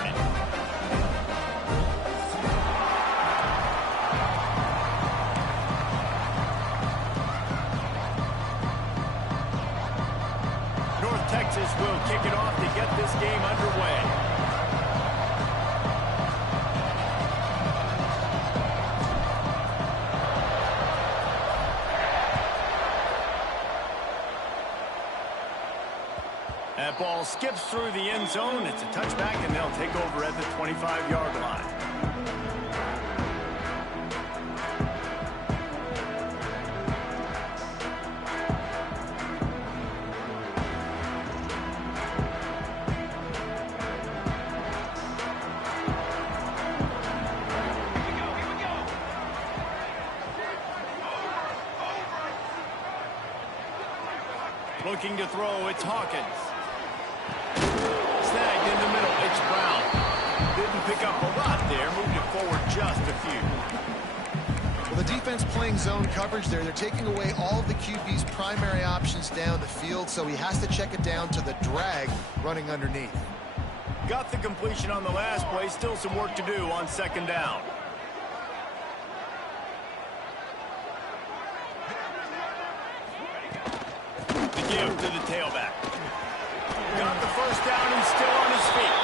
started. North Texas will kick it off to get this game underway. That ball skips through the end zone. It's a touchback, and they'll take over at the 25-yard line. Looking to throw, it's Hawkins. Snagged in the middle, it's Brown. Didn't pick up a lot there, moved it forward just a few. Well, the defense playing zone coverage there. They're taking away all of the QB's primary options down the field, so he has to check it down to the drag running underneath. Got the completion on the last play, still some work to do on second down. Give to the tailback. Got the first down and still on his feet.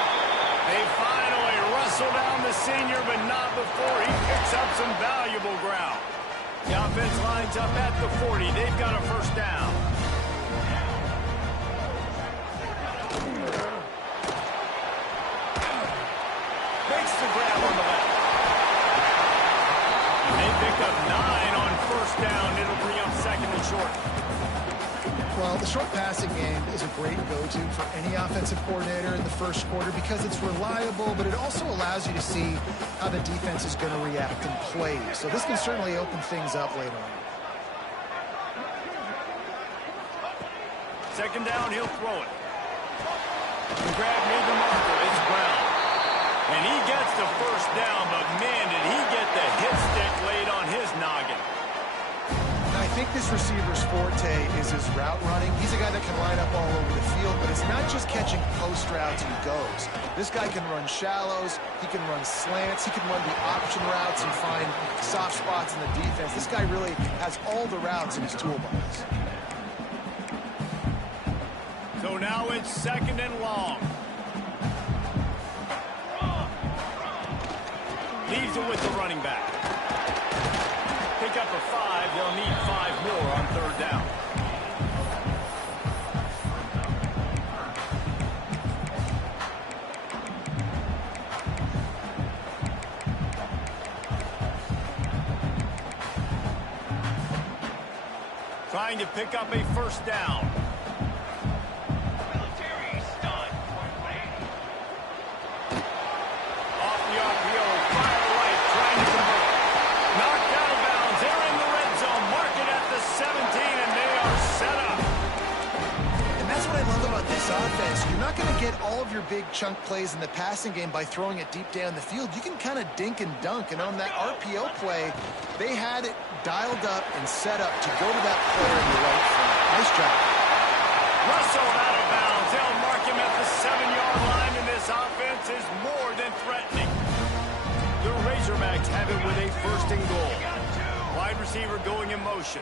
They finally wrestle down the senior, but not before he picks up some valuable ground. The offense lines up at the 40. They've got a first down. Makes the grab on the left. They pick up 9 on first down. It'll bring up second and short. Well, the short passing game is a great go-to for any offensive coordinator in the first quarter because it's reliable, but it also allows you to see how the defense is going to react and play. So this can certainly open things up later on. Second down, he'll throw it. The grab near the marker, it's Brown. And he gets the first down, but man, did he get the hit stick laid on his noggin. I think this receiver's forte is his route running. He's a guy that can line up all over the field, but it's not just catching post routes and goes. This guy can run shallows, he can run slants, he can run the option routes and find soft spots in the defense. This guy really has all the routes in his toolbox. So now it's second and long. Leaves it with the running back. Pick up a 5. They'll need 5 more on third down. Trying to pick up a first down. Offense, you're not going to get all of your big chunk plays in the passing game by throwing it deep down the field. You can kind of dink and dunk, and on that RPO play, they had it dialed up and set up to go to that player in the right front. Nice job. Russell out of bounds. They'll mark him at the 7-yard line, and this offense is more than threatening. The Razorbacks have it with a first and goal. Wide receiver going in motion.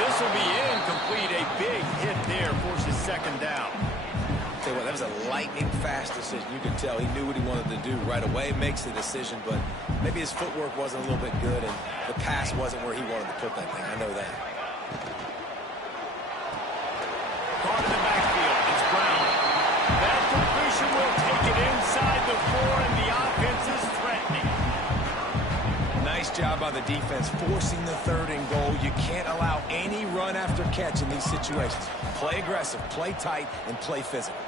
This will be incomplete. A big hit there forces second down. Tell you what, that was a lightning-fast decision. You can tell he knew what he wanted to do right away, makes the decision, but maybe his footwork wasn't a little bit good, and the pass wasn't where he wanted to put that thing. I know that. Caught in the backfield. It's Brown. That completion will take it inside the 4, and the offense is threatening. Nice job by the defense, forcing the third and goal. You can't allow any run after catch in these situations. Play aggressive, play tight, and play physical.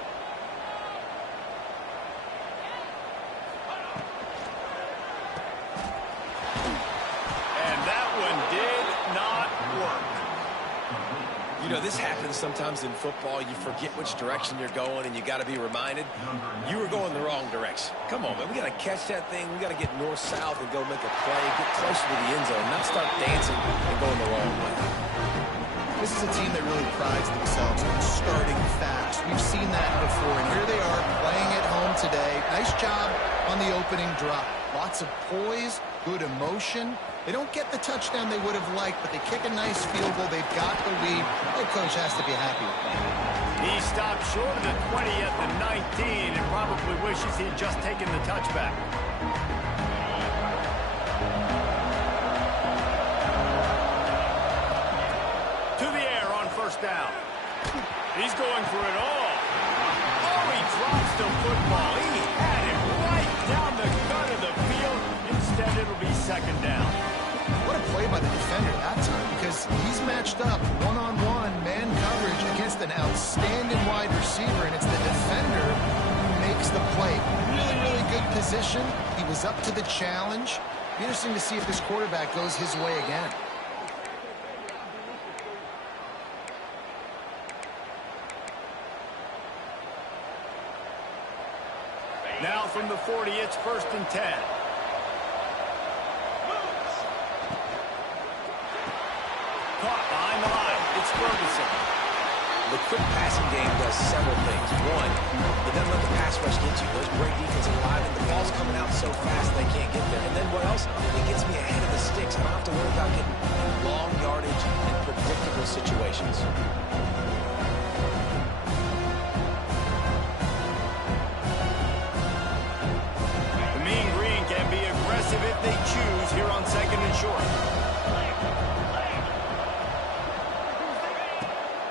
And that one did not work. You know, this happens sometimes in football. You forget which direction you're going, and you got to be reminded you were going the wrong direction. Come on, man. We got to catch that thing. We got to get north-south and go make a play, get closer to the end zone, not start dancing and going the wrong way. This is a team that really prides themselves on starting fast. We've today. Nice job on the opening drop. Lots of poise, good emotion. They don't get the touchdown they would have liked, but they kick a nice field goal. They've got the lead. Head coach has to be happy with that. He stopped short of the 20 at the 19 and probably wishes he'd just taken the touchback. To the air on first down. He's going for it all. Oh, he drops the football. He had it right down the gut of the field. Instead, it'll be second down. What a play by the defender that time, because he's matched up one-on-one man coverage against an outstanding wide receiver, and it's the defender who makes the play. Really, really good position. He was up to the challenge. Be interesting to see if this quarterback goes his way again. Now from the 40, it's 1st and 10. Caught behind the line. It's Ferguson. The quick passing game does several things. One, it doesn't let the pass rush get you. There's great defensive line, and the ball's coming out so fast they can't get there. And then what else? It gets me ahead of the sticks. I don't have to worry about getting long yardage in predictable situations. If they choose here on 2nd and short.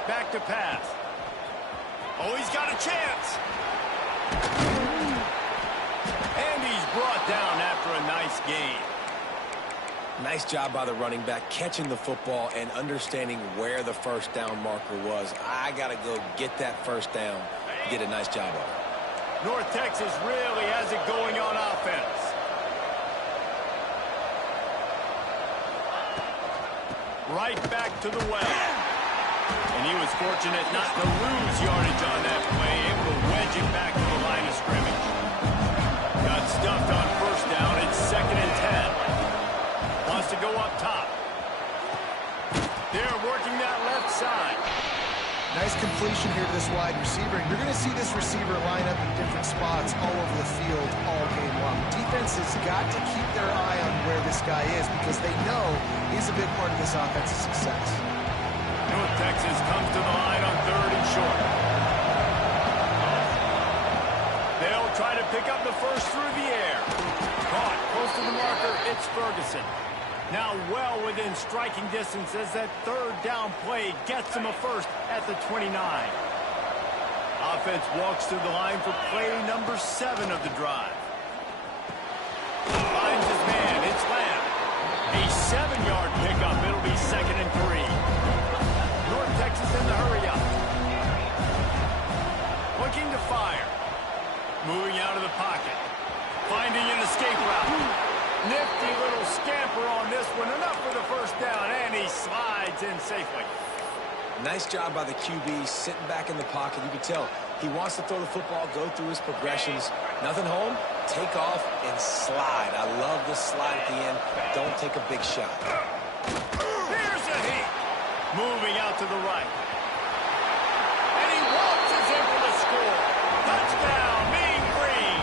Back to pass. Oh, he's got a chance. And he's brought down after a nice gain. Nice job by the running back, catching the football and understanding where the first down marker was. I got to go get that first down. Get a nice job of it. North Texas really has it going on offense. Right back to the well. And he was fortunate not to lose yardage on that play, able to wedge it back to the line of scrimmage. Got stuffed on first down. It's 2nd and 10. Wants to go up top. They're working that left side. Nice completion here to this wide receiver. And you're going to see this receiver line up in different spots all over the field all game long. Defense has got to keep their eye on where this guy is because they know he's a big part of this offense's success. North Texas comes to the line on 3rd and short. They'll try to pick up the first through the air. Caught close to the marker. It's Ferguson. Now well within striking distance as that 3rd down play gets him a first at the 29. Offense walks to the line for play number 7 of the drive. Finds his man. It's Lamb. A 7-yard pickup. It'll be 2nd and 3. North Texas in the hurry up. Looking to fire. Moving out of the pocket. Finding an escape route. Nifty little scamper on this one. Enough for the first down, and he slides in safely. Nice job by the QB, sitting back in the pocket. You can tell he wants to throw the football, go through his progressions. Nothing home, take off, and slide. I love the slide at the end. Don't take a big shot. Here's a hit. Moving out to the right. And he waltzes in for the score. Touchdown, Mean Green.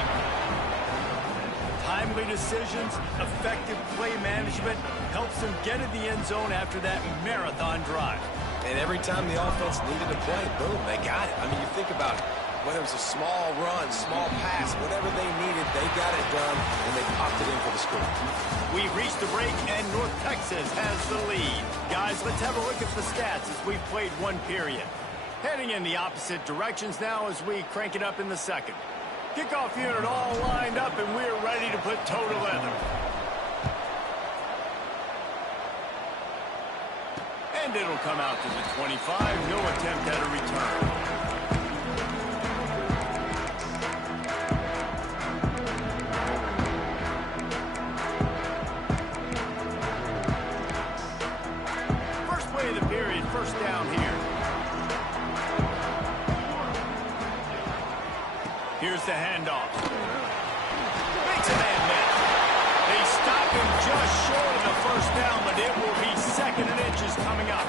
Timely decisions, effective play management helps them get in the end zone after that marathon drive. And every time the offense needed to play, boom, they got it. I mean, you think about it. Whether it was a small run, small pass, whatever they needed, they got it done, and they popped it in for the score. We've reached the break, and North Texas has the lead. Guys, let's have a look at the stats as we've played one period. Heading in the opposite directions now as we crank it up in the second. Kickoff unit all lined up, and we're ready to put toe to leather. And it'll come out to the 25. No attempt at a return. First play of the period, first down here. Here's the handoff. Makes a man miss. They stop him just short of the first down, but it will be 2nd and inches coming up.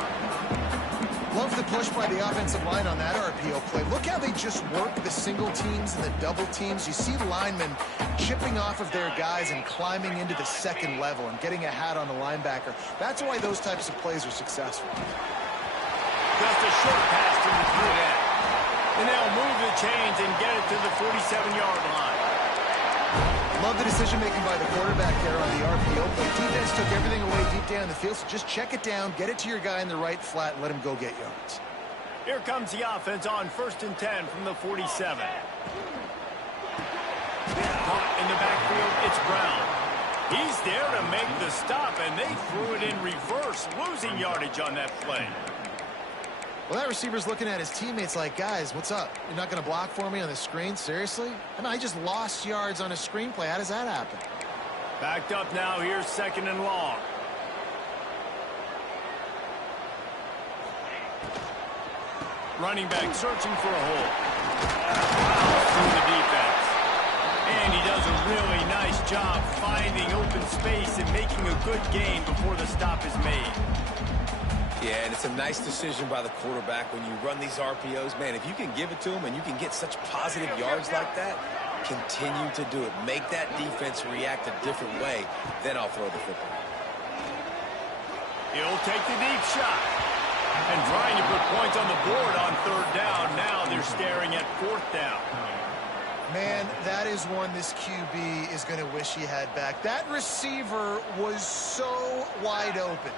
Love the push by the offensive line on that RPO play. Look how they just work the single teams and the double teams? You see linemen chipping off of their guys and climbing into the second level and getting a hat on the linebacker. That's why those types of plays are successful. Just a short pass to the tight end. And they'll move the chains and get it to the 47-yard line. Love the decision-making by the quarterback there on the RPO play. Defense took everything away deep down the field, so just check it down, get it to your guy in the right flat, and let him go get yards. Here comes the offense on 1st and 10 from the 47. Caught in the backfield, it's Brown. He's there to make the stop, and they threw it in reverse, losing yardage on that play. Well, that receiver's looking at his teammates like, guys, what's up? You're not going to block for me on the screen? Seriously? I mean, I just lost yards on a screenplay. How does that happen? Backed up now. Here's 2nd and long. Running back searching for a hole. Through the defense. And he does a really nice job finding open space and making a good gain before the stop is made. Yeah, and it's a nice decision by the quarterback when you run these RPOs. Man, if you can give it to him and you can get such positive yards like that, continue to do it. Make that defense react a different way, then I'll throw the football. He'll take the deep shot. And trying to put points on the board on 3rd down. Now they're staring at 4th down. Man, that is one this QB is going to wish he had back. That receiver was so wide open.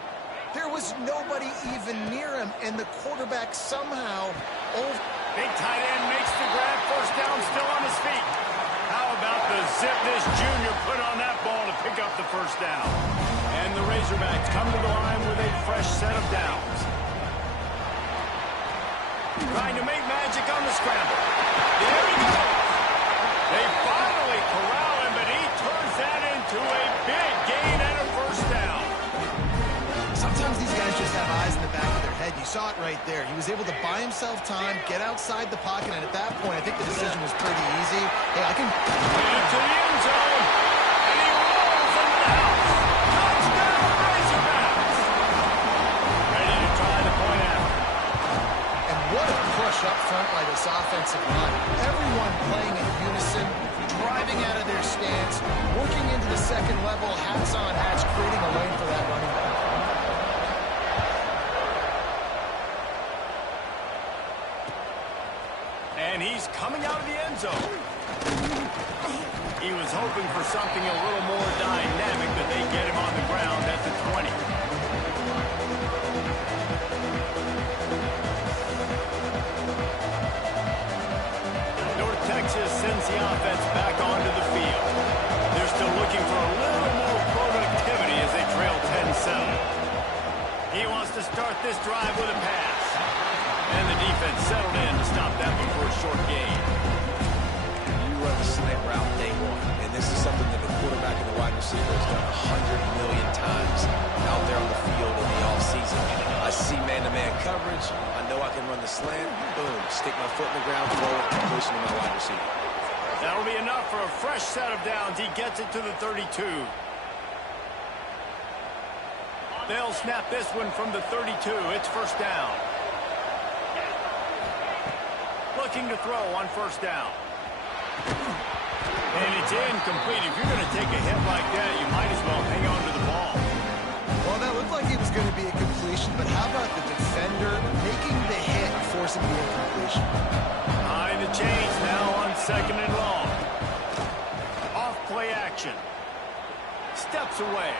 There was nobody even near him, and the quarterback somehow... Big tight end makes the grab. 1st down, still on his feet. How about the zip this junior put on that ball to pick up the 1st down? And the Razorbacks come to the line with a fresh set of downs. Trying to make magic on the scramble. There he goes. They finally corral him, but he turns that into a big gain and a 1st down. Sometimes these guys just have eyes in the back of their head. You saw it right there. He was able to buy himself time, get outside the pocket, and at that point, I think the decision was pretty easy. Hey, I can... Into the end zone, and he rolls into the house. Touchdown, Razorbacks! Ready to try the point after. And what a push up front by this offensive line. Everyone playing in unison, driving out of their stance, working into the second level, hats on hats, creating a lane for that running back. And he's coming out of the end zone. He was hoping for something a little more dynamic, but they get him on the ground at the 20. North Texas sends the offense back onto the field. They're still looking for a little more productivity as they trail 10-7. He wants to start this drive with a pass. And the defense settled in to stop that before a short gain. You run the slant route day one, and this is something that the quarterback and the wide receiver has done 100 million times out there on the field in the offseason. I see man-to-man coverage. I know I can run the slant. Boom, stick my foot in the ground, throw it, completion to my wide receiver. That'll be enough for a fresh set of downs. He gets it to the 32. They'll snap this one from the 32. It's 1st down. Looking to throw on 1st down. And it's incomplete. If you're going to take a hit like that, you might as well hang on to the ball. Well, that looked like it was going to be a completion, but how about the defender making the hit and forcing the incompletion? Behind the chains now on 2nd and long. Off play action. Steps away.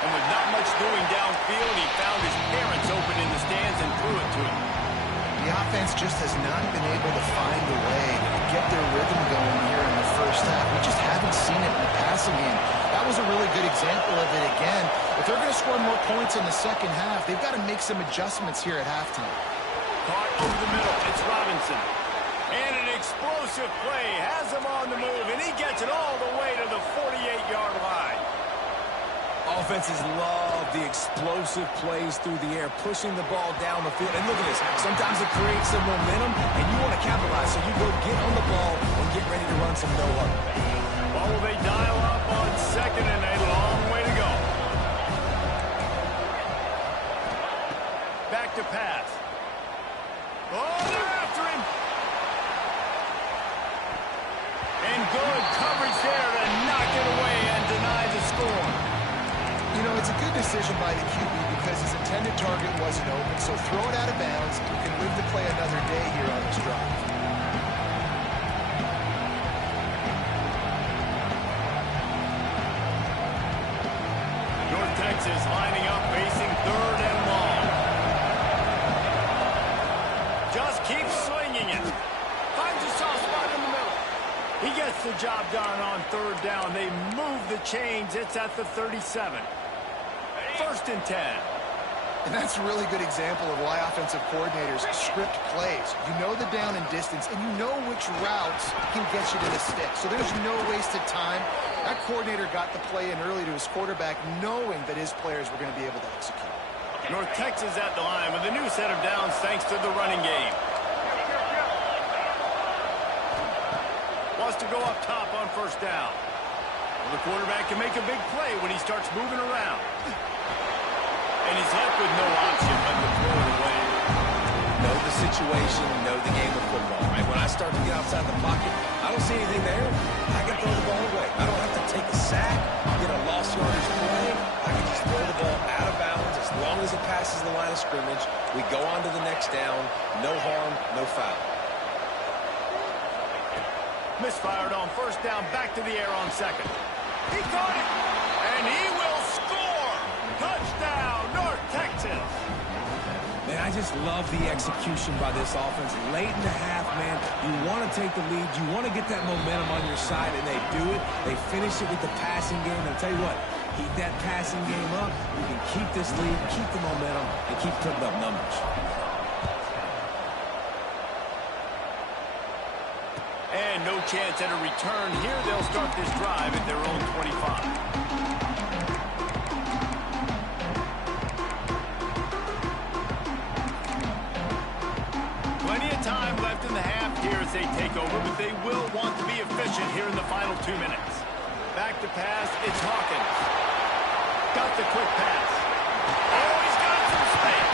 And with not much doing downfield, he found his parents open in the stands and threw it to him. The offense just has not been able to find a way to get their rhythm going here in the 1st half. We just haven't seen it in the passing game. That was a really good example of it again. If they're going to score more points in the 2nd half, they've got to make some adjustments here at halftime. Caught over the middle. It's Robinson. And an explosive play has him on the move, and he gets it all the way to the 48-yard line. Offenses love the explosive plays through the air, pushing the ball down the field. And look at this. Sometimes it creates some momentum, and you want to capitalize. So you go get on the ball and get ready to run some no-huddle. Well, will they dial up on 2nd and a long way to go? Back to pass. Oh, they're after him. And good coverage there to knock it away and deny the score. You know, it's a good decision by the QB because his intended target wasn't open, so throw it out of bounds. You can live to play another day here on this drive. North Texas lining up, facing 3rd and long. Just keeps swinging it. Finds a soft spot in the middle. He gets the job done on 3rd down. They move the chains. It's at the 37. 1st and 10. And that's a really good example of why offensive coordinators script plays. You know the down and distance, and you know which routes can get you to the stick. So there's no wasted time. That coordinator got the play in early to his quarterback, knowing that his players were going to be able to execute. North Texas at the line with a new set of downs thanks to the running game. Wants to go up top on 1st down. Well, the quarterback can make a big play when he starts moving around. And he's left with no option but to throw it away. Know the situation, know the game of football, right? When I start to get outside the pocket, I don't see anything there. I can throw the ball away. I don't have to take a sack, get a lost yardage play. I can just throw the ball out of bounds as long as it passes the line of scrimmage. We go on to the next down. No harm, no foul. Misfired on 1st down, back to the air on 2nd. He caught it, and he will score. Touchdown, North Texas. Man, I just love the execution by this offense. Late in the half, man, you want to take the lead. You want to get that momentum on your side, and they do it. They finish it with the passing game. And I'll tell you what, keep that passing game up. You can keep this lead, keep the momentum, and keep putting up numbers. And no chance at a return here. They'll start this drive at their own 25. Time left in the half here as they take over, but they will want to be efficient here in the final 2 minutes. Back to pass, it's Hawkins. Got the quick pass. Oh, he's got some space.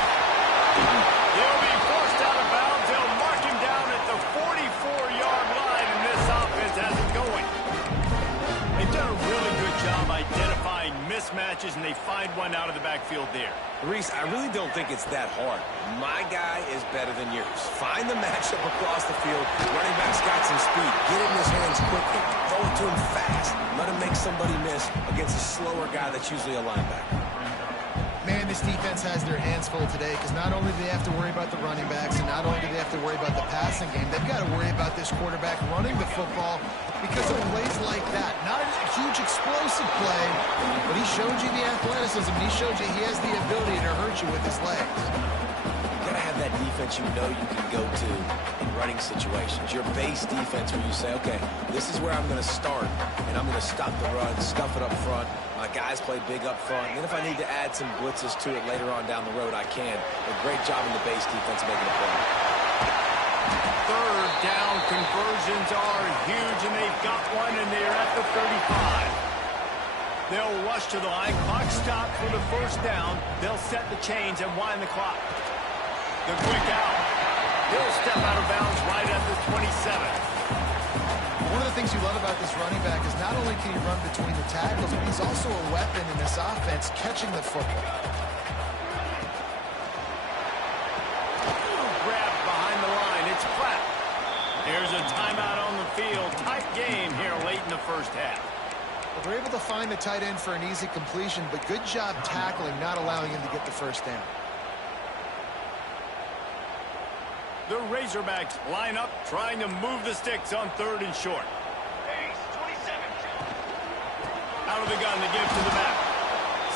He'll be forced out of bounds. They'll mark him down at the 44-yard line, and this offense has it going. They've done a really good job identifying mismatches, and they find one out of the backfield there. Reese, I really don't think it's that hard. My guy is better than yours. Find the matchup across the field. Running back's got some speed. Get it in his hands quickly. Throw it to him fast. Let him make somebody miss against a slower guy that's usually a linebacker. Man, this defense has their hands full today because not only do they have to worry about the running backs and not only do they have to worry about the passing game, they've got to worry about this quarterback running the football because of plays like that. Not a huge explosive play, but he showed you the athleticism. He showed you he has the ability to hurt you with his legs. You gotta have that defense you know you can go to in running situations. Your base defense where you say, okay, this is where I'm going to start, and I'm going to stop the run, stuff it up front. My guys play big up front. And then if I need to add some blitzes to it later on down the road, I can. A great job in the base defense making a play. 3rd down conversions are huge, and they've got one, and they're at the 35. They'll rush to the line. Clock stop for the 1st down. They'll set the chains and wind the clock. The quick out. He'll step out of bounds right at the 27. One of the things you love about this running back is not only can he run between the tackles, but he's also a weapon in this offense catching the football. Grabbed behind the line. It's flat. There's a timeout on the field. Tight game here late in the 1st half. Well, they're able to find the tight end for an easy completion, but good job tackling, not allowing him to get the 1st down. The Razorbacks line up, trying to move the sticks on 3rd and short. Out of the gun to give to the back.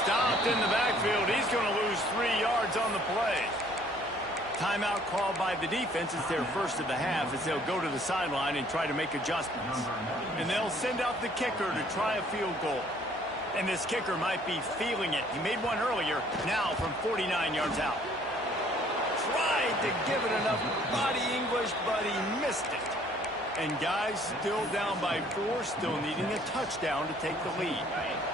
Stopped in the backfield. He's going to lose 3 yards on the play. Timeout called by the defense. It's their first of the half as they'll go to the sideline and try to make adjustments. And they'll send out the kicker to try a field goal. And this kicker might be feeling it. He made one earlier, now from 49 yards out. Tried to give it enough body English, but he missed it. And guys still down by 4, still needing a touchdown to take the lead.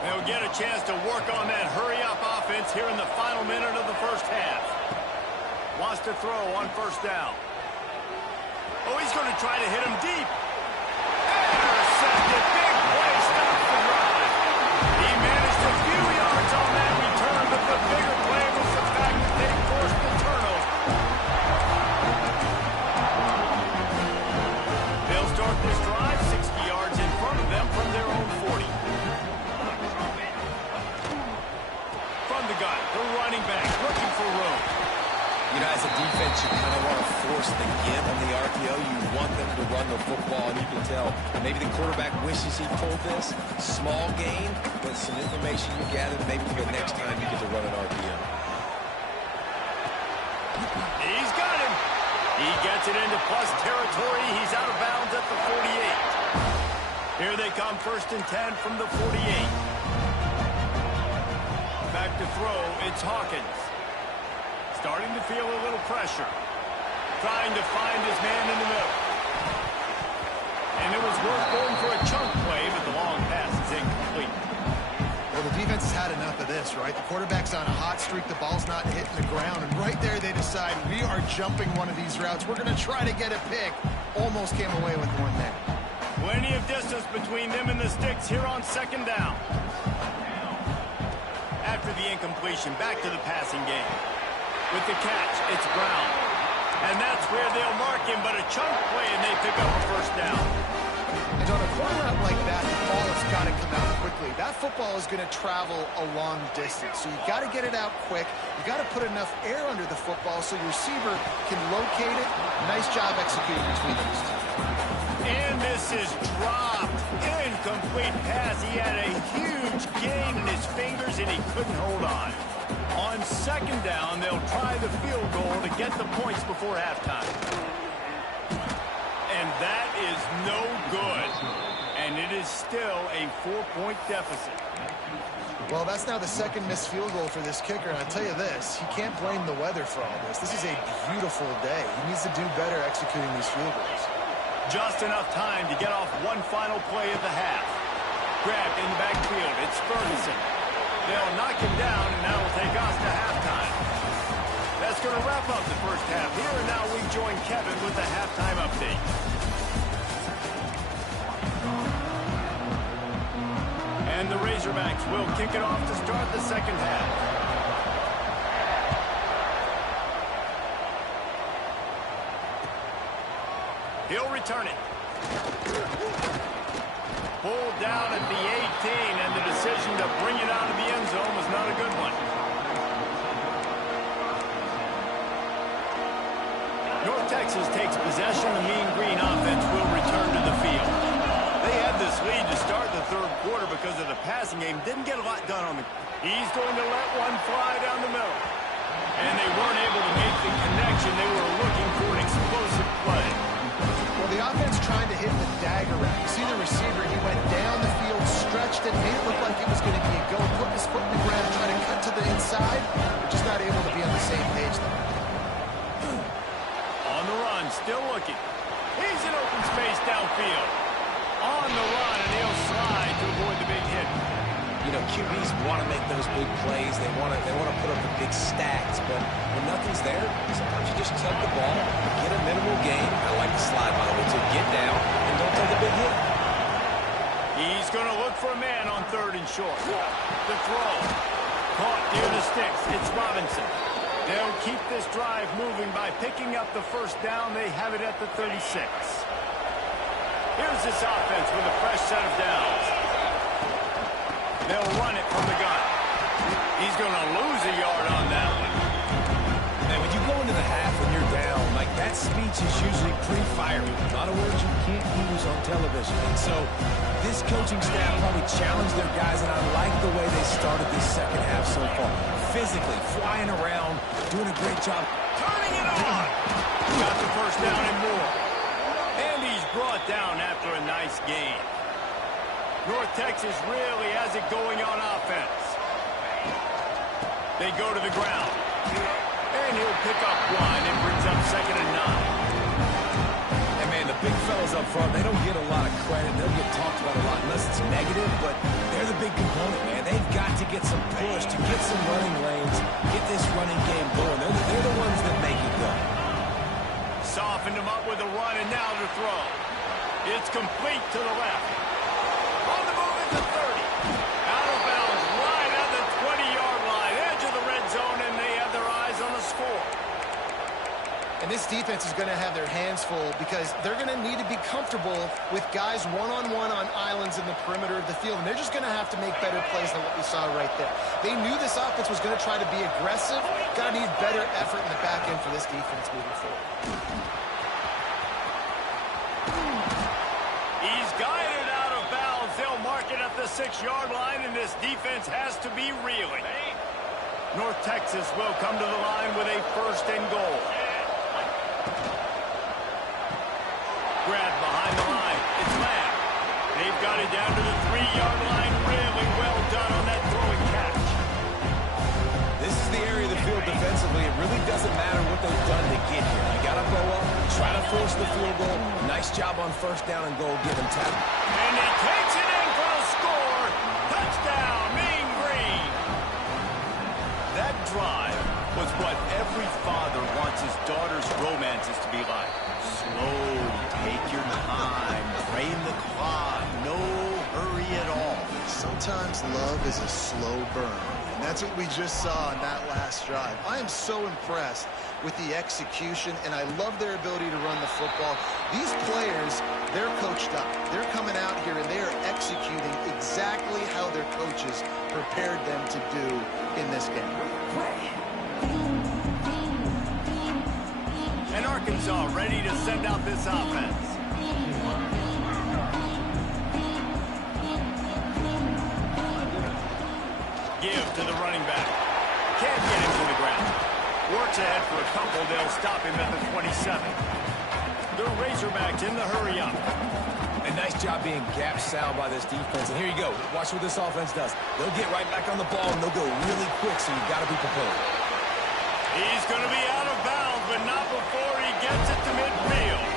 They'll get a chance to work on that hurry-up offense here in the final minute of the 1st half. wants to throw on first down. Oh, he's going to try to hit him deep. Intercepted. Big play. Stops the drive. He managed a few yards on that return, but the bigger play was the fact that they forced the turnover. They'll start this drive 60 yards in front of them from their own 40. From the gun, the running back looking for room. You know, as a defense, you kind of want to force the give on the RPO. You want them to run the football, and you can tell maybe the quarterback wishes he pulled this. Small gain, but some information you gathered maybe for the next time you get to run an RPO. He's got him. He gets it into plus territory. He's out of bounds at the 48. Here they come, 1st and 10 from the 48. Back to throw, it's Hawkins. Starting to feel a little pressure. Trying to find his man in the middle. And it was worth going for a chunk play, but the long pass is incomplete. Well, the defense has had enough of this, right? The quarterback's on a hot streak. The ball's not hitting the ground. And right there, they decide, we are jumping one of these routes. We're going to try to get a pick. Almost came away with one there. Plenty of distance between them and the sticks here on 2nd down. After the incompletion, back to the passing game. With the catch, it's Brown. And that's where they'll mark him, but a chunk play, and they pick up a 1st down. And on a corner route like that, the ball has got to come out quickly. That football is going to travel a long distance, so you got to get it out quick. You got to put enough air under the football so your receiver can locate it. Nice job executing between those two. And this is dropped. Incomplete pass. He had a huge gain in his fingers, and he couldn't hold on. On 2nd down, they'll try the field goal to get the points before halftime. And that is no good. And it is still a 4-point deficit. Well, that's now the 2nd missed field goal for this kicker, and I'll tell you this, he can't blame the weather for all this. This is a beautiful day. He needs to do better executing these field goals. Just enough time to get off one final play of the half. Grabbed in the backfield. It's Ferguson. They'll knock him down, and that'll take us to halftime. That's going to wrap up the 1st half here, and now we join Kevin with the halftime update. And the Razorbacks will kick it off to start the 2nd half. He'll return it. Pulled down at the 18, and the decision to bring it out of the end zone was not a good one. North Texas takes possession. The Mean Green offense will return to the field. They had this lead to start the 3rd quarter because of the passing game. Didn't get a lot done on the... He's going to let one fly down the middle. And they weren't able to make the connection. They were looking for an explosive play. Well, the offense trying to hit the dagger route. You see the receiver, he went down the field, stretched it, made it look like it was going to be a go, put his foot in the ground, trying to cut to the inside. They're just not able to be on the same page there. On the run, still looking. He's in open space downfield. On the run, and he'll slide to avoid the big hit. You know, QBs want to make those big plays. They want to put up the big stacks, but when nothing's there, sometimes you just tuck the ball, get a minimal gain. I like the slide, by the way, to get down and don't take a big hit. He's going to look for a man on 3rd and short. The throw. Caught near the sticks. It's Robinson. They'll keep this drive moving by picking up the 1st down. They have it at the 36. Here's this offense with a fresh set of downs. They'll run it from the gun. He's going to lose a yard on that one. And when you go into the half when you're down, like that speech is usually pretty fiery. A lot of words you can't use on television. And so this coaching staff probably challenged their guys, and I like the way they started this 2nd half so far. Physically, flying around, doing a great job. Turning it on. Got the 1st down and more. And he's brought down after a nice gain. North Texas really has it going on offense. They go to the ground. And he'll pick up one and brings up 2nd and 9. And, man, the big fellas up front, they don't get a lot of credit. They'll get talked about a lot unless it's negative, but they're the big component, man. They've got to get some push, to get some running lanes, get this running game going. They're the ones that make it go. toughened him up with a run, and now to throw. It's complete to the left. On the move at the 30. Out of bounds, right at the 20-yard line, edge of the red zone, and they have their eyes on the score. And this defense is going to have their hands full because they're going to need to be comfortable with guys one-on-one on islands in the perimeter of the field. And they're just going to have to make better plays than what we saw right there. They knew this offense was going to try to be aggressive. Got to need better effort in the back end for this defense moving forward. He's guided out of bounds. They'll mark it at the 6-yard line, and this defense has to be reeling. North Texas will come to the line with a 1st and goal. Grab behind the line. It's Lamb. They've got it down to the 3-yard line. Really well done on that throwing catch. This is the area of the field defensively. It really doesn't matter what they've done to get here. You got to go up, try to force the field goal. Nice job on 1st down and goal, give him tackle. And he takes it in for the score. Touchdown, Mean Green. That drive was what every father wants his daughter's romances to be like. Slow, take your time, drain the clock, no hurry at all. Sometimes love is a slow burn. And that's what we just saw on that last drive. I am so impressed with the execution, and I love their ability to run the football. These players, they're coached up. They're coming out here, and they are executing exactly how their coaches prepared them to do in this game. And Arkansas ready to send out this offense. Give to the running back. Can't get him to the ground. Works ahead for a couple. They'll stop him at the 27. The Razorbacks in the hurry up. A nice job being gap sound by this defense. And here you go. Watch what this offense does. They'll get right back on the ball, and they'll go really quick, so you've got to be prepared. He's going to be out of bounds, but not before he gets it to midfield.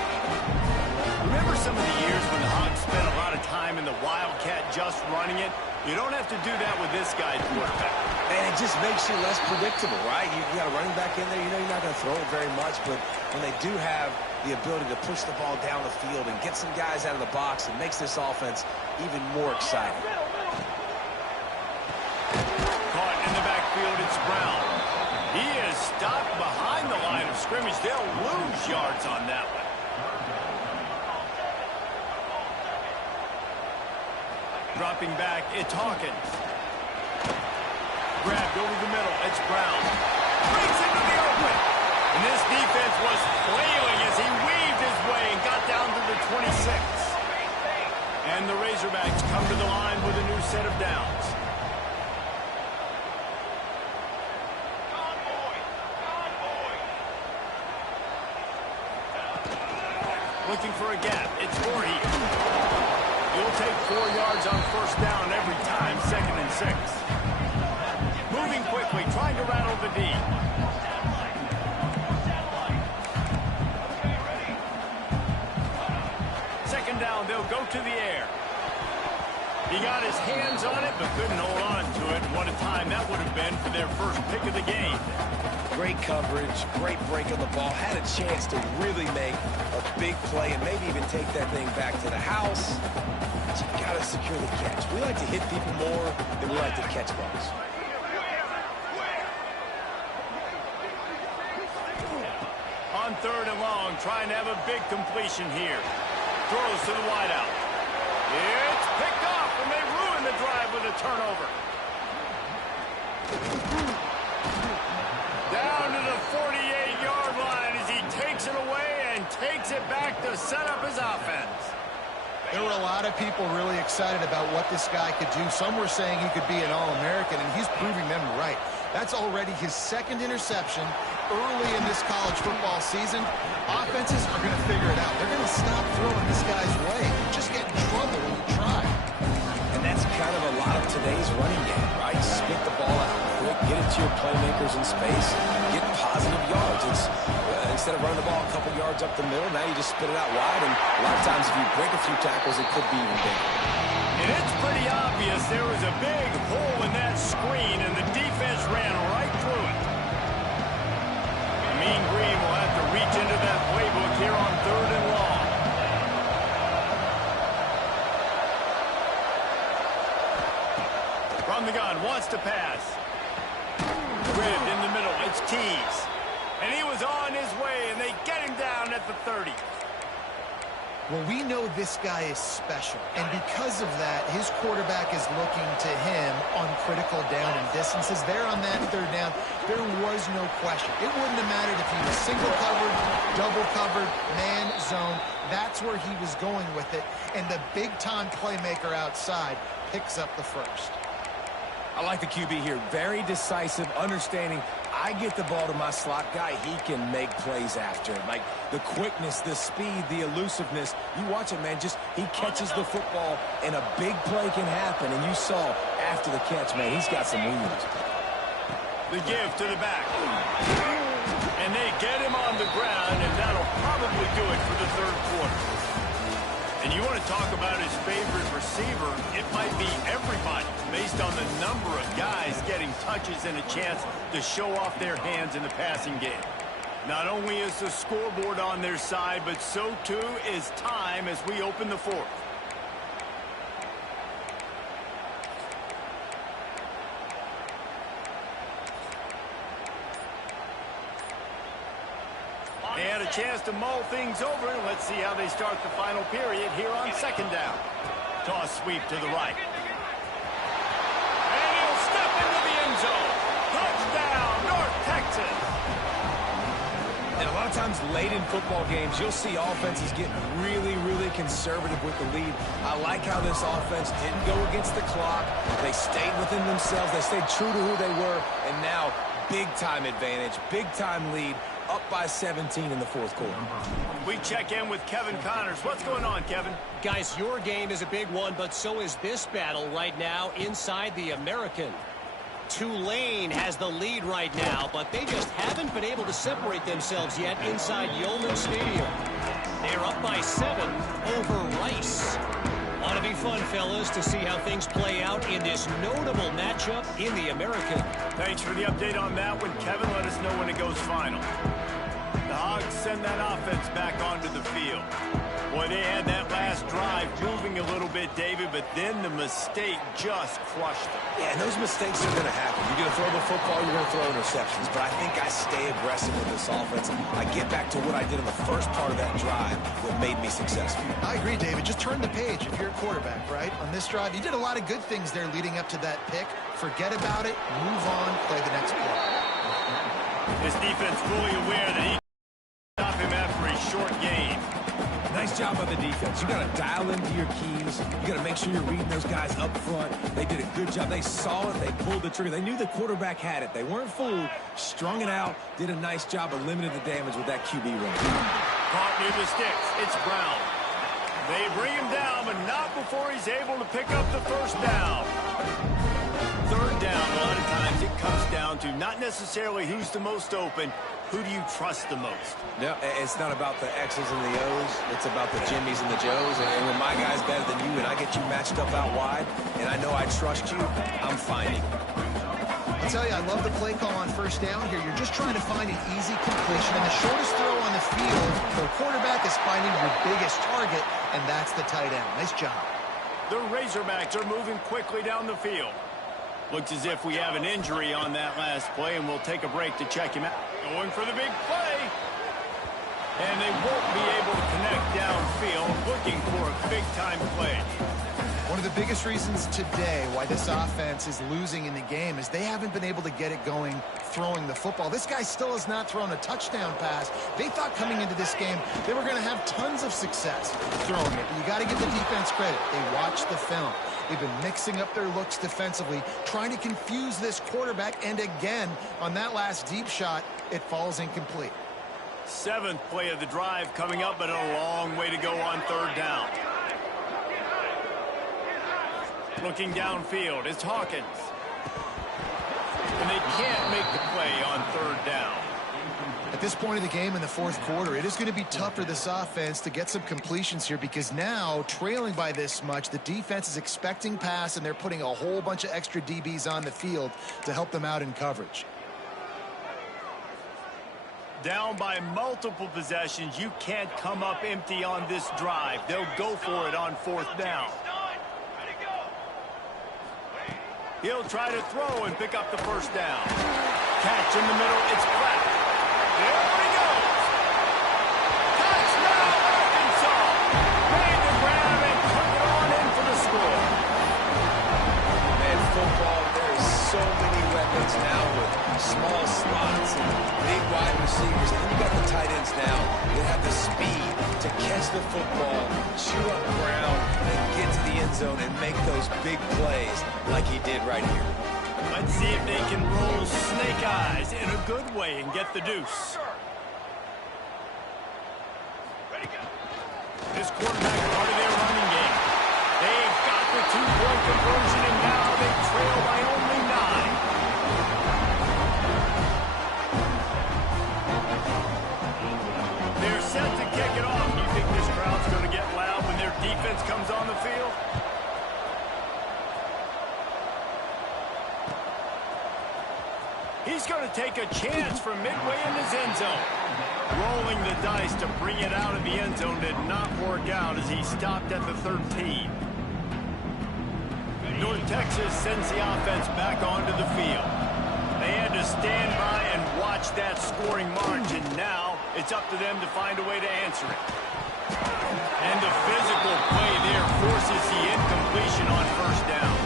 Remember some of the years when the Hogs spent a lot of time in the Wildcat just running it? You don't have to do that with this guy's quarterback. And it just makes you less predictable, right? You got a running back in there. You know you're not going to throw it very much, but when they do have the ability to push the ball down the field and get some guys out of the box, it makes this offense even more exciting. Caught in the backfield, it's Brown. He is stopped behind the line of scrimmage. They'll lose yards on that one. Dropping back, it's Hawkins. Grabbed over the middle, it's Brown. Breaks into the open. And this defense was flailing as he weaved his way and got down to the 26. And the Razorbacks come to the line with a new set of downs. Looking for a gap, it's Voorhees. He'll take 4 yards on 1st down every time, 2nd and 6. Moving quickly, trying to rattle the D. 2nd down, they'll go to the air. He got his hands on it, but couldn't hold on to it. What a time that would have been for their first pick of the game. Great coverage, great break on the ball. Had a chance to really make a big play and maybe even take that thing back to the house. But you got to secure the catch. We like to hit people more than we like to catch balls. On 3rd and long, trying to have a big completion here. Throws to the wideout. It's picked off, and they ruin the drive with a turnover. Down to the 48-yard line as he takes it away and takes it back to set up his offense. There were a lot of people really excited about what this guy could do. Some were saying he could be an All-American, and he's proving them right. That's already his 2nd interception early in this college football season. Offenses are going to figure it out. They're going to stop throwing this guy's way. Just get in trouble when you try. And that's kind of a lot of today's running game, right? Spit the ball out quick, get it to your playmakers in space, get positive yards. It's instead of running the ball a couple yards up the middle, now you just spit it out wide, and a lot of times if you break a few tackles, it could be even bigger. And it's pretty obvious there was a big hole in that screen, and the defense ran right through it. Mean Green will have to reach into that playbook here on the gun, wants to pass. Ribbed in the middle, it's Keys. And he was on his way, and they get him down at the 30. Well, we know this guy is special, and because of that, his quarterback is looking to him on critical down and distances. There on that third down, there was no question. It wouldn't have mattered if he was single covered, double covered, man, zone. That's where he was going with it, and the big-time playmaker outside picks up the first. I like the QB here. Very decisive, understanding. I get the ball to my slot guy, he can make plays after it. Like the quickness, the speed, the elusiveness. You watch it, man, just he catches the football and a big play can happen. And you saw after the catch, man, he's got some wheels. The give to the back. And they get him on the ground, and that'll probably do it for the third quarter. And you want to talk about his favorite receiver, it might be everybody based on the number of guys getting touches and a chance to show off their hands in the passing game. Not only is the scoreboard on their side, but so too is time as we open the fourth. They had a chance to mull things over. Let's see how they start the final period here on second down. Toss sweep to the right. And he'll step into the end zone. Touchdown, North Texas. And a lot of times late in football games, you'll see offenses get really, really conservative with the lead. I like how this offense didn't go against the clock. They stayed within themselves. They stayed true to who they were. And now, big-time advantage, big-time lead. Up by 17 in the fourth quarter. We check in with Kevin Connors. What's going on, Kevin? Guys, your game is a big one, but so is this battle right now inside the American. Tulane has the lead right now, but they just haven't been able to separate themselves yet inside Yeoman Stadium. They're up by 7 over Rice. Ought to be fun, fellas, to see how things play out in this notable matchup in the American. Thanks for the update on that one, Kevin. Let us know when it goes final. The Hogs send that offense back onto the field. Boy, they had that last drive moving a little bit, David, but then the mistake just crushed them. Yeah, and those mistakes are going to happen. You're going to throw the football, you're going to throw interceptions. But I think I stay aggressive with this offense. I get back to what I did in the first part of that drive that made me successful. I agree, David. Just turn the page if you're a quarterback, right? On this drive, you did a lot of good things there leading up to that pick. Forget about it, move on, play the next play. This defense fully aware that he can stop him after a short game. Nice job by the defense. You got to dial into your keys. You got to make sure you're reading those guys up front. They did a good job. They saw it. They pulled the trigger. They knew the quarterback had it. They weren't fooled. Strung it out. Did a nice job of limiting the damage with that QB run. Caught near the sticks. It's Brown. They bring him down, but not before he's able to pick up the first down. Third down, a lot of times it comes down to not necessarily who's the most open, who do you trust the most? No, it's not about the X's and the O's. It's about the Jimmys and the Joes. And when my guy's better than you and I get you matched up out wide, and I know I trust you, I'm finding. I'll tell you, I love the play call on first down here. You're just trying to find an easy completion, and the shortest throw on the field, the quarterback is finding your biggest target, and that's the tight end. Nice job. The Razorbacks are moving quickly down the field. Looks as if we have an injury on that last play, and we'll take a break to check him out. Going for the big play. And they won't be able to connect downfield, looking for a big-time play. One of the biggest reasons today why this offense is losing in the game is they haven't been able to get it going throwing the football. This guy still has not thrown a touchdown pass. They thought coming into this game they were going to have tons of success throwing it. But you got to give the defense credit. They watched the film. They've been mixing up their looks defensively, trying to confuse this quarterback. And again, on that last deep shot, it falls incomplete. 7th play of the drive coming up, but a long way to go on third down. Looking downfield, it's Hawkins. And they can't make the play on third down. At this point of the game in the fourth quarter, it is going to be tough for this offense to get some completions here because now, trailing by this much, the defense is expecting pass, and they're putting a whole bunch of extra DBs on the field to help them out in coverage. Down by multiple possessions, you can't come up empty on this drive. They'll go for it on fourth down. He'll try to throw and pick up the first down. Catch in the middle. It's Perk. There he goes. Touchdown, Arkansas. Made the grab and took it on in for the score. Man, football, there's so many weapons now with small slots and big wide receivers. And then you got the tight ends now that have the speed to catch the football, chew up ground, and get to the end zone and make those big plays like he did right here. Let's see if they can roll snake eyes in a good way and get the deuce. This quarterback part of their running game. They've got the two-point conversion, and now they trail by only 9. They're set to kick it off. You think this crowd's going to get loud when their defense comes on the field? He's going to take a chance from midway in his end zone. Rolling the dice to bring it out of the end zone did not work out as he stopped at the 13. North Texas sends the offense back onto the field. They had to stand by and watch that scoring march, and now it's up to them to find a way to answer it. And the physical play there forces the incompletion on first down.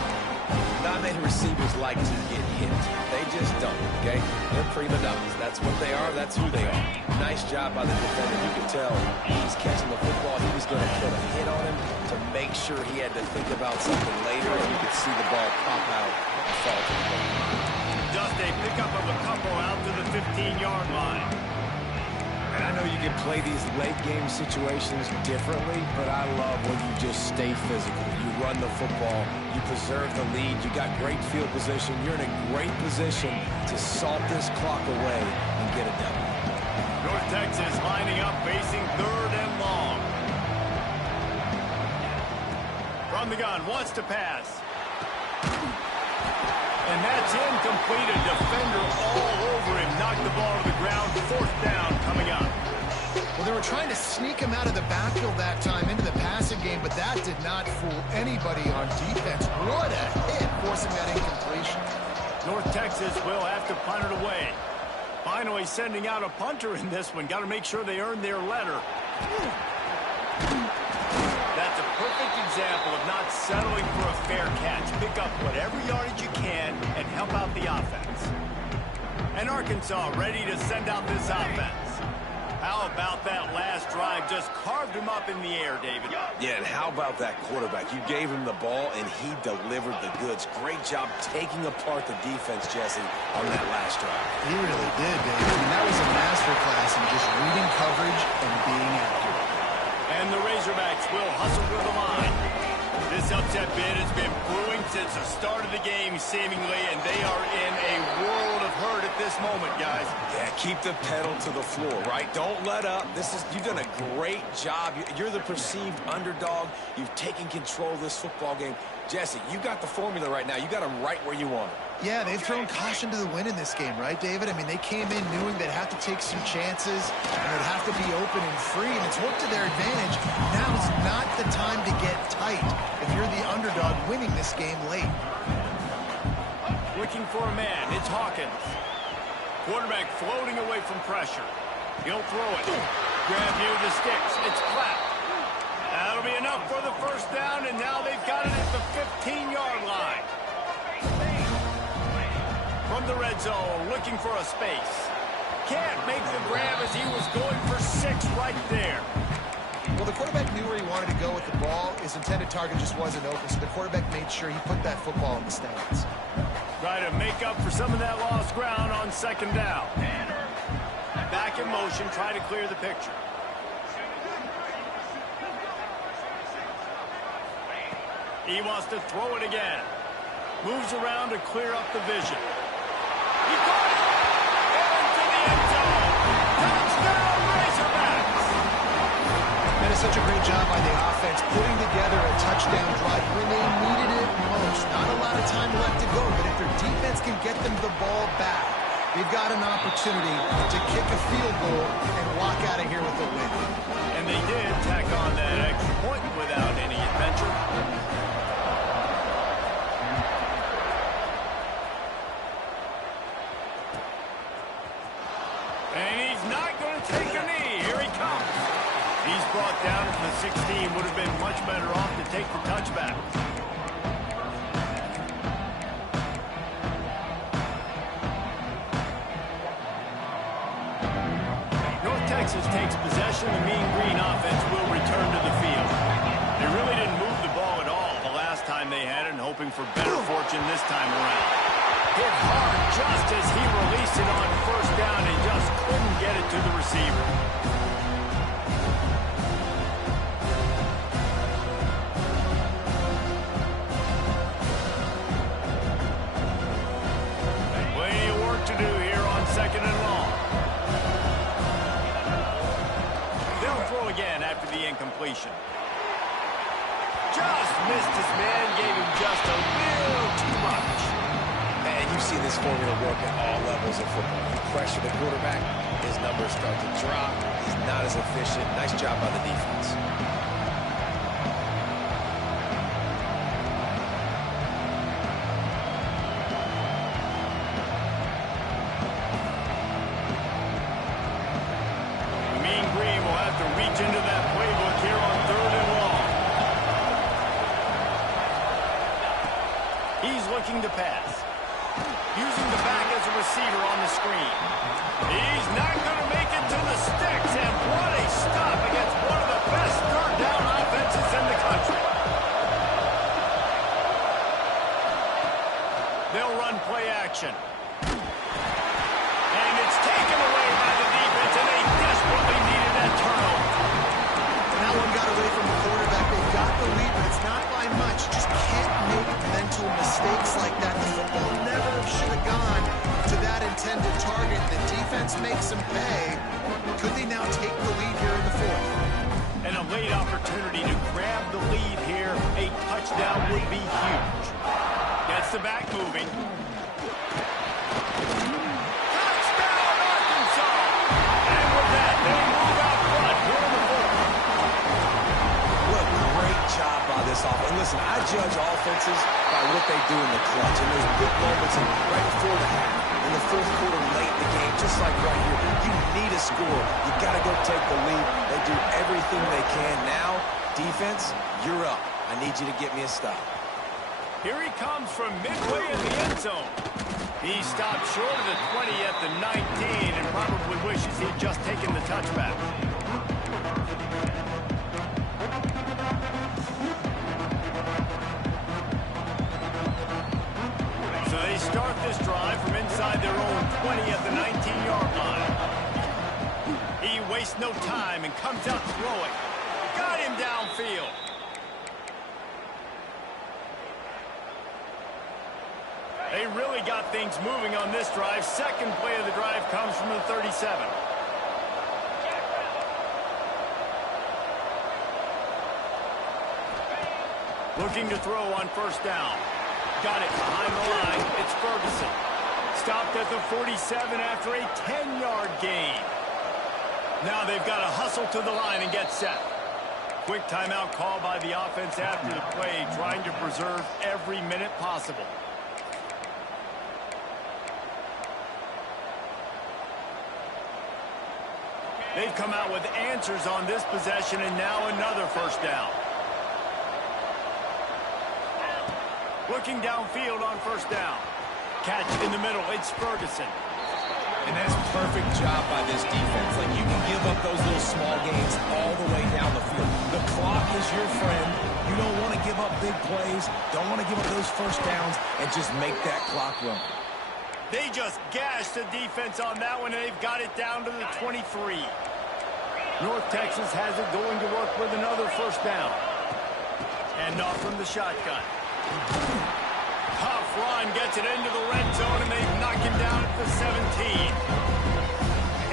Not many receivers like to get hit. They just don't, okay? They're prima donnas. That's what they are. That's who they are. Nice job by the defender. You could tell he's catching the football. He was going to put a hit on him to make sure he had to think about something later, and you could see the ball pop out and fall to the ground. Just a pickup of a couple out to the 15-yard line. And I know you can play these late-game situations differently, but I love when you just stay physical. You run the football, you preserve the lead, you got great field position, you're in a great position to salt this clock away and get it done. North Texas lining up, facing third and long. From the gun, wants to pass. And that's incomplete. A defender all over him. Knocked the ball to the ground. Fourth down coming up. Well, they were trying to sneak him out of the backfield that time into the passing game, but that did not fool anybody on defense. What a hit, forcing that incompletion. North Texas will have to punt it away. Finally sending out a punter in this one. Got to make sure they earn their letter. That's a perfect example of not settling for a fair catch. Pick up whatever yardage you can and help out the offense. And Arkansas ready to send out this offense. How about that last drive? Just carved him up in the air, David. Yeah, and how about that quarterback? You gave him the ball, and he delivered the goods. Great job taking apart the defense, Jesse, on that last drive. He really did, David. I mean, that was a masterclass in just reading coverage and being accurate. And the Razorbacks will hustle to the line. This upset bid has been brewing since the start of the game, seemingly, and they are in a world of hurt at this moment, guys. Yeah, keep the pedal to the floor, right? Don't let up. You've done a great job. You're the perceived underdog. You've taken control of this football game. Jesse, you got the formula right now. You got them right where you want them. Yeah, they've thrown caution to the wind in this game, right, David? I mean, they came in knowing they'd have to take some chances, and they'd have to be open and free, and it's worked to their advantage. Now's not the time to get tight if you're the underdog winning this game late. Looking for a man. It's Hawkins. Quarterback floating away from pressure. He'll throw it. Grab near the sticks. It's clapped. That'll be enough for the first down, and now they've got it at the 15-yard line. From the red zone, looking for a space. Can't make the grab as he was going for 6 right there. Well, the quarterback knew where he wanted to go with the ball. His intended target just wasn't open, so the quarterback made sure he put that football in the stands. Try to make up for some of that lost ground on second down. Back in motion, try to clear the picture. He wants to throw it again. Moves around to clear up the vision. He caught it! Into the end zone! Touchdown, Razorbacks! That is such a great job by the offense, putting together a touchdown drive when they needed it most. Not a lot of time left to go, but if their defense can get them the ball back, they've got an opportunity to kick a field goal and walk out of here with a win. And they did tack on that extra point without any adventure. He's brought down to the 16. Would have been much better off to take the touchback. North Texas takes possession. The Mean Green offense will return to the field. They really didn't move the ball at all the last time they had it, and hoping for better fortune this time around. Hit hard just as he released it on first down and just couldn't get it to the receiver. Plenty of work to do here on 2nd and long. They'll throw again after the incompletion. Just missed his man, gave him just a little too much. And you've seen this formula work at all levels of football. You pressure the quarterback, his numbers start to drop. He's not as efficient. Nice job by the defense. Mean Green will have to reach into that playbook here on 3rd and long. He's looking to pass. Using the back as a receiver on the screen. He's not going to make it to the sticks, and what a stop against one of the best 3rd down offenses in the country. They'll run play action. And it's taken away by the defense, and they desperately needed that turnover. And that one got away from the quarterback. They got the lead, but it's not by much. You just can't make mental mistakes like that. The football never should have gone to that intended target. The defense makes them pay. Could they now take the lead here in the 4th? And a late opportunity to grab the lead here. A touchdown would be huge. Gets the back moving. Touchdown, Arkansas! And with that, they move out front here in the 4th. What a great job by this offense. And listen, I judge offenses by what they do in the clutch. And there's big moments right before the half, in the 4th quarter, late in the game, just like right here. You need a score. You got to go take the lead. They do everything they can. Now, defense, you're up. I need you to get me a stop. Here he comes from midway in the end zone. He stopped short of the 20 at the 19 and probably wishes he'd just taken the touchback. So they start this drive from inside their own 20 at the 19-yard line. He wastes no time and comes out throwing. Got him downfield. They really got things moving on this drive. Second play of the drive comes from the 37. Looking to throw on first down. Got it behind the line. It's Ferguson. Stopped at the 47 after a 10-yard gain. Now they've got to hustle to the line and get set. Quick timeout call by the offense after the play, trying to preserve every minute possible. They've come out with answers on this possession, and now another first down. Looking downfield on first down. Catch in the middle. It's Ferguson. And that's a perfect job by this defense. Like, you can give up those little small gains all the way down the field. The clock is your friend. You don't want to give up big plays. Don't want to give up those first downs and just make that clock run. They just gashed the defense on that one, and they've got it down to the 23. North Texas has it going to work with another first down. And off from the shotgun. Tough run gets it into the red zone, and they knock him down at the 17.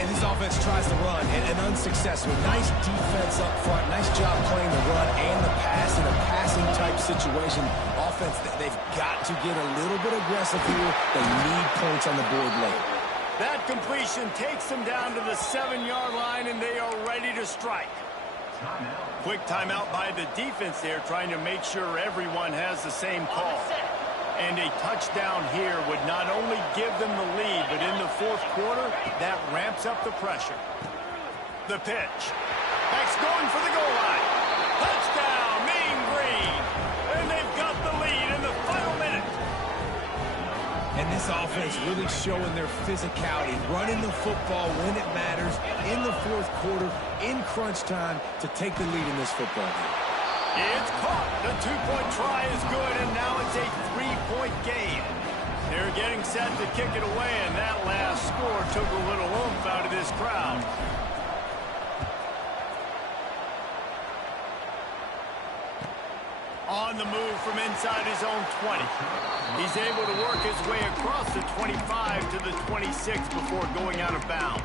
And this offense tries to run, and unsuccessful. Nice defense up front. Nice job playing the run and the pass in a passing-type situation. Offense, they've got to get a little bit aggressive here. They need points on the board late. That completion takes them down to the 7-yard line, and they are ready to strike. Quick timeout by the defense there, trying to make sure everyone has the same call. And a touchdown here would not only give them the lead, but in the 4th quarter, that ramps up the pressure. The pitch. Halfback's going for the goal line. Touchdown, Mean Green. And they've got the lead in the final minute. And this offense really showing their physicality, running the football when it matters, in the fourth quarter, in crunch time, to take the lead in this football game. It's caught. The two-point try is good, and now it's a three-point game. They're getting set to kick it away, and that last score took a little oomph out of this crowd. On the move from inside his own 20. He's able to work his way across the 25 to the 26 before going out of bounds.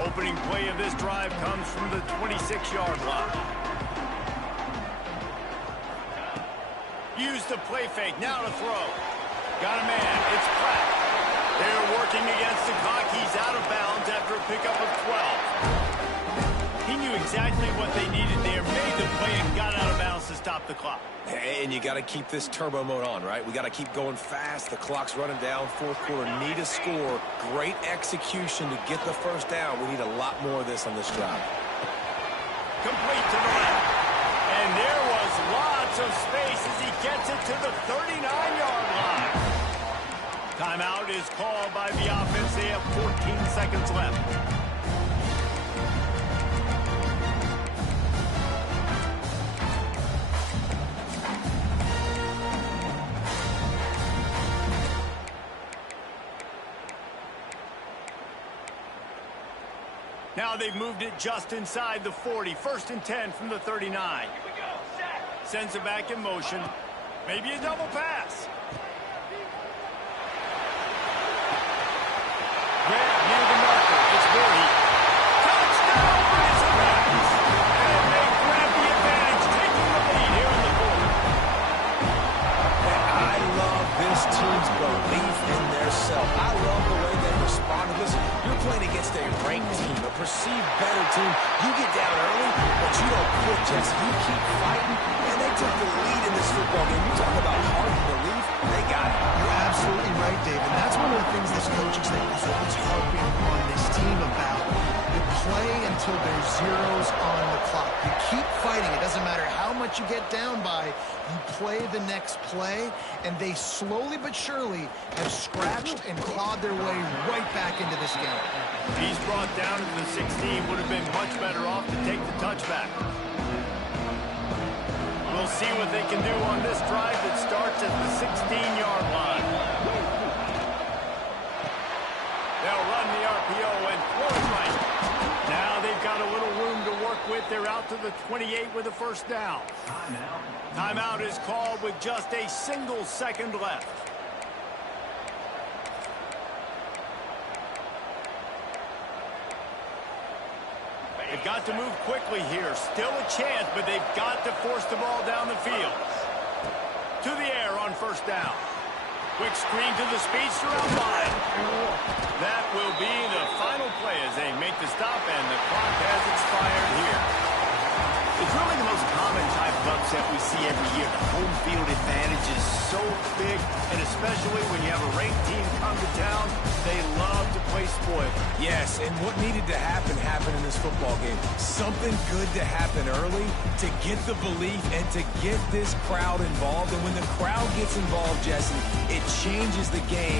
Opening play of this drive comes from the 26-yard line. Use the play fake, now to throw. Got a man, it's Pratt. They're working against the clock. He's out of bounds after a pickup of 12. He knew exactly what they needed there, made the play, and got out of bounds to stop the clock. And you got to keep this turbo mode on, right? We got to keep going fast. The clock's running down. Fourth quarter, need a score. Great execution to get the first down. We need a lot more of this on this drive. Complete to the left. And there was lots of space as he gets it to the 39-yard line. Timeout is called by the offense. They have 14 seconds left. Now they've moved it just inside the 40. First and 10 from the 39. Sends it back in motion. Maybe a double pass. Grab near the marker. It's Gordy. Touchdown for his Rams. And they grab the advantage, taking the lead here in the fourth. And I love this team's belief in their self. I love the way they responded. Listen, you're playing against a ranked team, a perceived better team. You get down early, but you don't quit, Jesse. You keep fighting, and they took the lead in this football game. You talk about heart and belief, they got it. You're absolutely right, Dave. And that's one of the things this coaching staff is always harping on this team about. You play until there's zeros on the clock. You keep fighting. It doesn't matter how much you get down by. You play the next play, and they slowly but surely have scratched and clawed their way right back into this game. He's brought down to the 16. Would have been much better off to take the touchback. We'll see what they can do on this drive that starts at the 16-yard line. They'll run the RPO and throw it right. Now they've got a little room to work with. They're out to the 28 with a first down. Timeout is called with just a single second left. They've got to move quickly here. Still a chance, but they've got to force the ball down the field. To the air on first down. Quick screen to the speedster outside. That will be the final play as they make the stop, and the clock has expired here. It's really the most common type of upset we see every year. The home field advantage is so big, and especially when you have a ranked team come to town, they love to play spoiler. Yes, and what needed to happen happened in this football game. Something good to happen early to get the belief and to get this crowd involved. And when the crowd gets involved, Jesse, it changes the game.